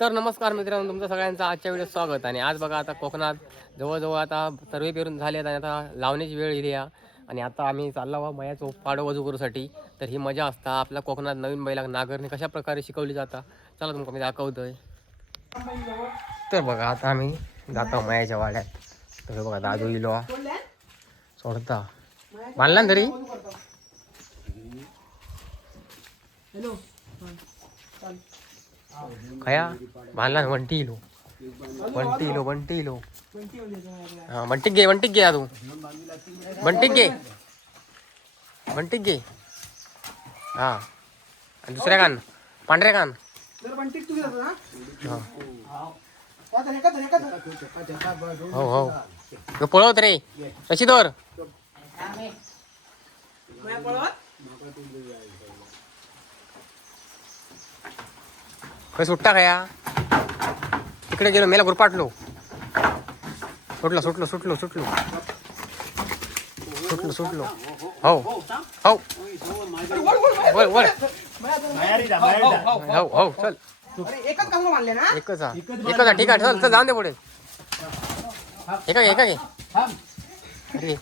तर नमस्कार मित्रांनो, तुमचं सगळ्यांचं आजच्या व्हिडिओत स्वागत. आणि आज बघा आता कोकणात जवळजवळ आता सर्वे पेरून झाले आणि आता लावण्याची वेळ येली आहे. आणि आता आम्ही चाललो आहोत मयाचं पाडं वजू करूसाठी. तर ही मजा असता आपल्या कोकणात नवीन बैला नांगरणी कशा प्रकारे शिकवली जाता, चला तुमका मी दाखवतोय. तर बघा आता आम्ही जातो मयाच्या वाड्यात. तर बघा दादू इलो सोडता बांधला ना तरी खया बांधला वंटी इलो हा बंटिक घे तू बंटिक घे हा. आणि दुसऱ्या कान पांढऱ्या कान हो हो पळवत रे कशी दोर काय सुट्टा खया तिकडे गेलो मेला गुरपाटलो सुटलो हो हो हो चल एकच आहे ठीक आहे चल जाऊन दे पुढे एका घे अरे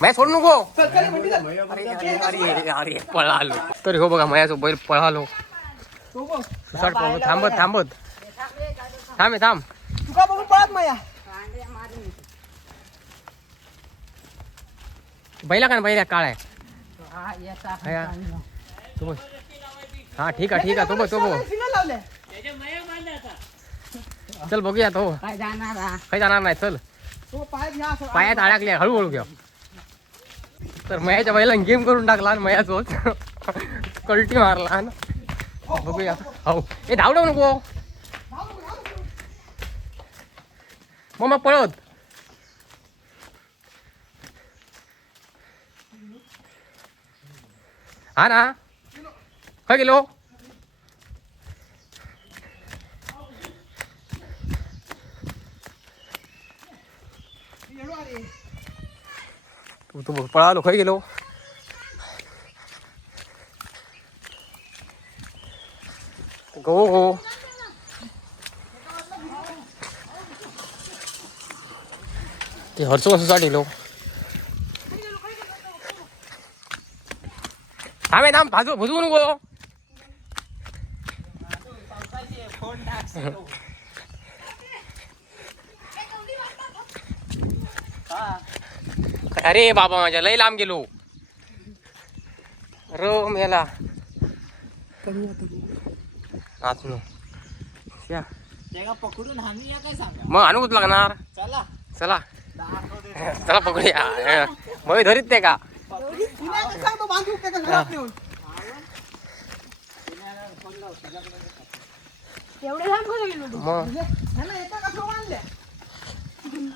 मैं सोड नको अरे पळालो. तर हो बघा मयाचं बैल पळालो थांबत थांब तुका बघून पळत माया बैला काळ आहे तू बघ हा ठीक आहे तो बघ लावले चल बघूया तो काही जाणार नाही चल पायात अडकले हळूहळू घ्या. तर मयाच्या बैला गेम करून टाकला आणि मयाचोच कल्टी मारला बघूया हो हे धावडव नको मग पळत हा ना काय गेलो तू पळालो खय गेलो गो ते हरसूसाठी लो थांब भुजवू नको अरे बाबा माझ्या लय लांब गेलो रो मेला पकडून हाणूया काय सांगा मग आणूच लागणार. चला पकडूया मग धरीत ते का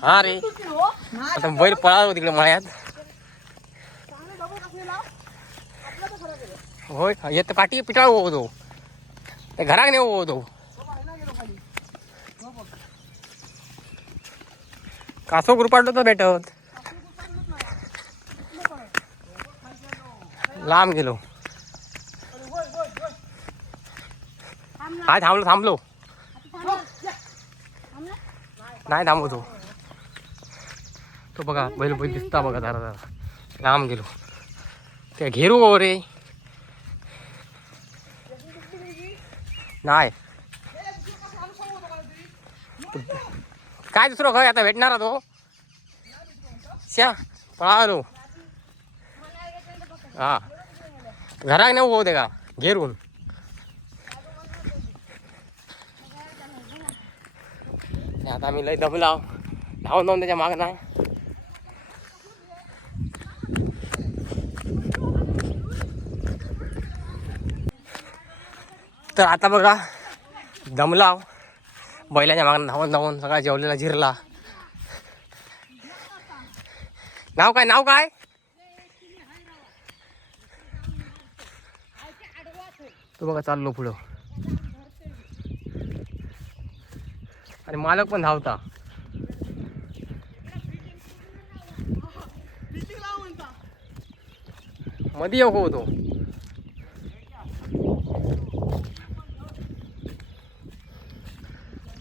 हा रे आता बैल पळालो तिकडे मळ्यात होय येत पाठी पिटाळ होतो ते घराक नाही होतो कासो गुरपाटलो तर भेटत लांब गेलो काय थांबलो नाही थांबवतो तो बघा बैल दिसता बघा जरा लांब गेलो ते घेरू हो रे नाही काय दुसरं खय आता भेटणार तो श्या पळालो हा घराक नेऊ होते का घेरून आता आम्ही लय दमला धावून त्याच्या माग नाही तर आता बघा दमला बैलाच्या मागं धावून सगळा जेवलेला जिरला. नाव काय तो बघा चाललो पुढं आणि मालक पण धावता मध्ये होतो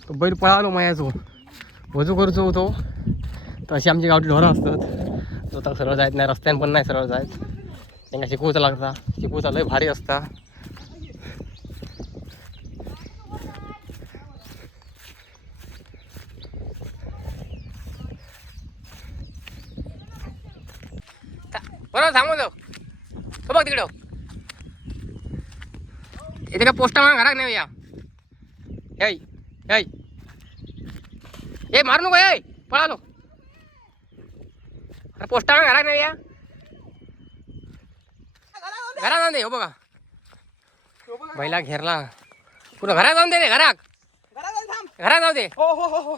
तो बैल पळालो मयाचो वजू करचो होतो. तर अशी आमची गावठी ढोरं असतात. तो तर सरळ जायत नाही, रस्त्यान पण नाही सरळ जायत. त्यांना शिकवूचं लागता. शिकवूचा लय भारी असता. बरोबर सांगू तो तो बघ तिकडं इथे का पोस्टा मागा घराक नाही या ए मारू नको ए पळालो. अरे पोस्टा मागा घराक नाही या घरात जाऊन दे. हो बघा बैला घेरला पुन्हा घरात जाऊन दे घराक घरात जाऊ दे. हो हो हो हो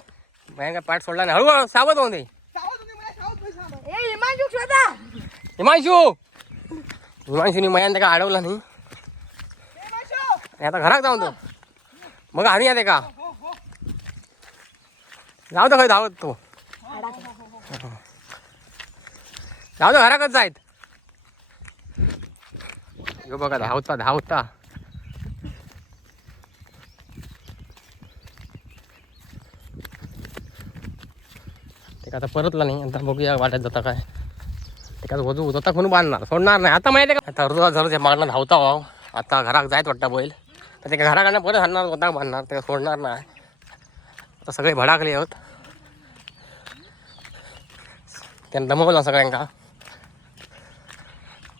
भयंकर पाठ सोडला नाही. हळूहळू सावध होऊन दे. हिमांशूनी मयान का अडवला नाही. आता घरात जाऊन दो मग आम्ही येते का जाऊ दे खय धावत तो जाऊ दे घराकच जायत. यो बघा धावता धावता ते आता परतला नाही. आता बघूया वाट्यात जाता काय ते काय वजू जाता कोण बांधणार सोडणार नाही. आता माहिती का आता अर्धा झालं ते मागणं धावता व्हाव. आता घरात जायत वाटतं बैल तर ते घराकडनं परत आणणार होता बांधणार ते सोडणार नाही. आता सगळे भडाकले आहोत. त्यानं दमवलं सगळ्यांका.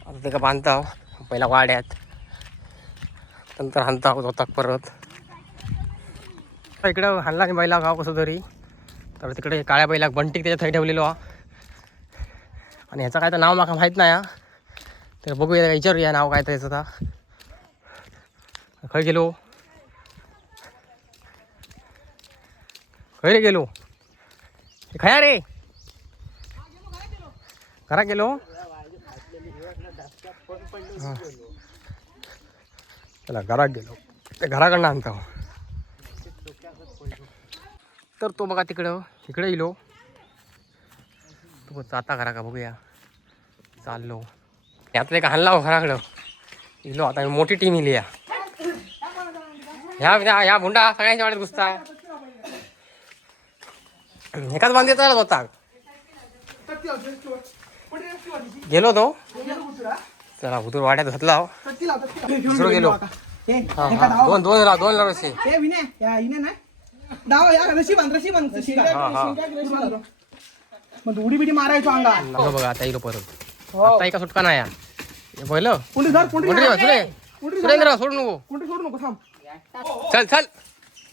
आता ते का बांधता पहिला वाड्यात नंतर हाणता होता परत. इकडं हाणला नाही बैला गाव कसं तरी. तर तिकडे काळ्या बैला बंटीक त्याच्या थै ठेवलेलो हा. आणि ह्याचं काय तर नाव माका माहीत नाही हा. तर बघूया विचारूया नाव काय त्याचं आता. खय गेलो खय रे गेलो खया रे घरात गेलो. चला घरात गेलो ते घराकडनं आणता. तर तो बघा तिकडं इकडे येलो तो जाता घरा का बघूया. चाललो यातले का हल्ला हो घराकडं इलो. आता मोठी टीम इली या ह्या भुंडा सगळ्यांच्या वाड्यात घुसताय. एकाच बांधे चालत होता गेलो तो. चला उतूर वाड्यात घातला दुसरं गेलो. दोन दोन राव दोन रस्से उडी बिडी मारायचो अंगा. बघा आता येलो परत. आता एका सुटका नाही पहिलं सुरेंद्र सोडू नको सोडू नको थांब. चल चल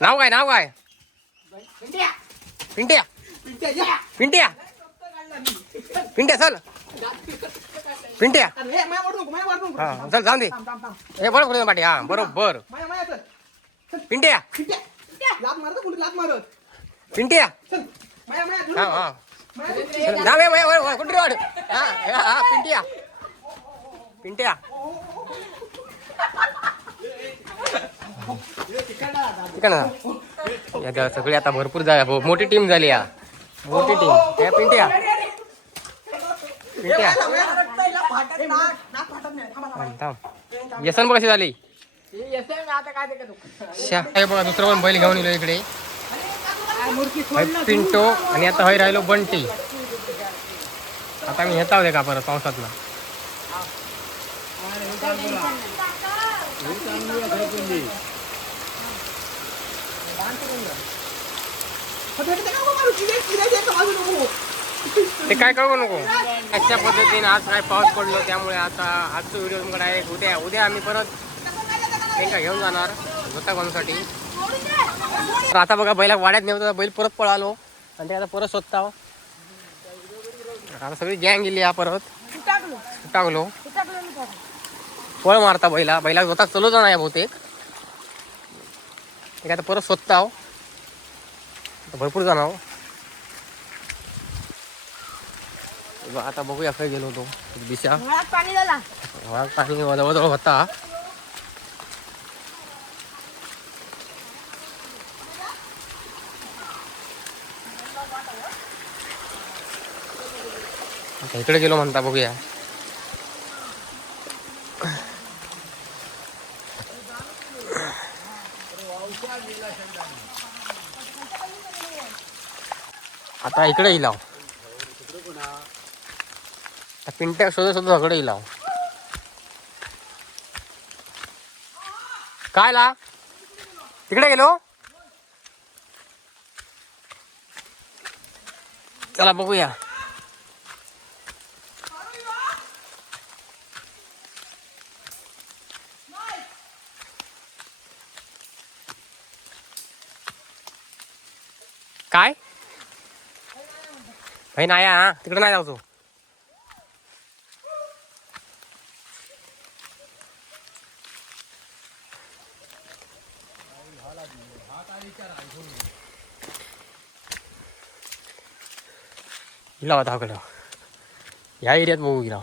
नाव काय पिंट्या पिंट्या पिंट्या चल पिंट्या हा चल जाऊन दे. हे बरोबर पाठी हा बरोबर पिंट्या पिंट्या हा हा नाव आहे कुठे वाढ हा हा पिंट्या पिंट्या ना सगळी आता भरपूर झाल्या. मोठी टीम झाली या मोठी टीम. हे पिंट्या पिंट्या यसन कशी झाली बघा. दुसरं पण बैल घेऊन येलो इकडे पिंटो आणि आता हय राहिलो बंटी. आता मी येता होते का परत पावसात ना ते काय कळू नको. अशा पद्धतीने आज काय पाऊस पडलो त्यामुळे आता आजचा व्हिडिओ तुमकडे आहे. उद्या आम्ही परत त्यांना घेऊन जाणार गोतागोनसाठी. तर आता बघा बैला वाड्यात नेऊ बैल परत पळालो आणि ते आता परत शोधता. आता सगळी गँग गेली या परत टाकलो पळ मारता बैला बैला होता चलो जाणार आहे बहुतेक. ते काय परत शोधता भरपूर जाणार. आता बघूया काय गेलो होतो दिशा पाणी जवळजवळ होता. इकडे गेलो म्हणता बघूया. आता इकडे इलाव पिंट्या शोधत शोधत सगळे इलाव काय ला तिकडे गेलो चला बघूया काय भाई नाही हा तिकडे नाही जाऊ हिला धाव ह्या एरियात बघू गेला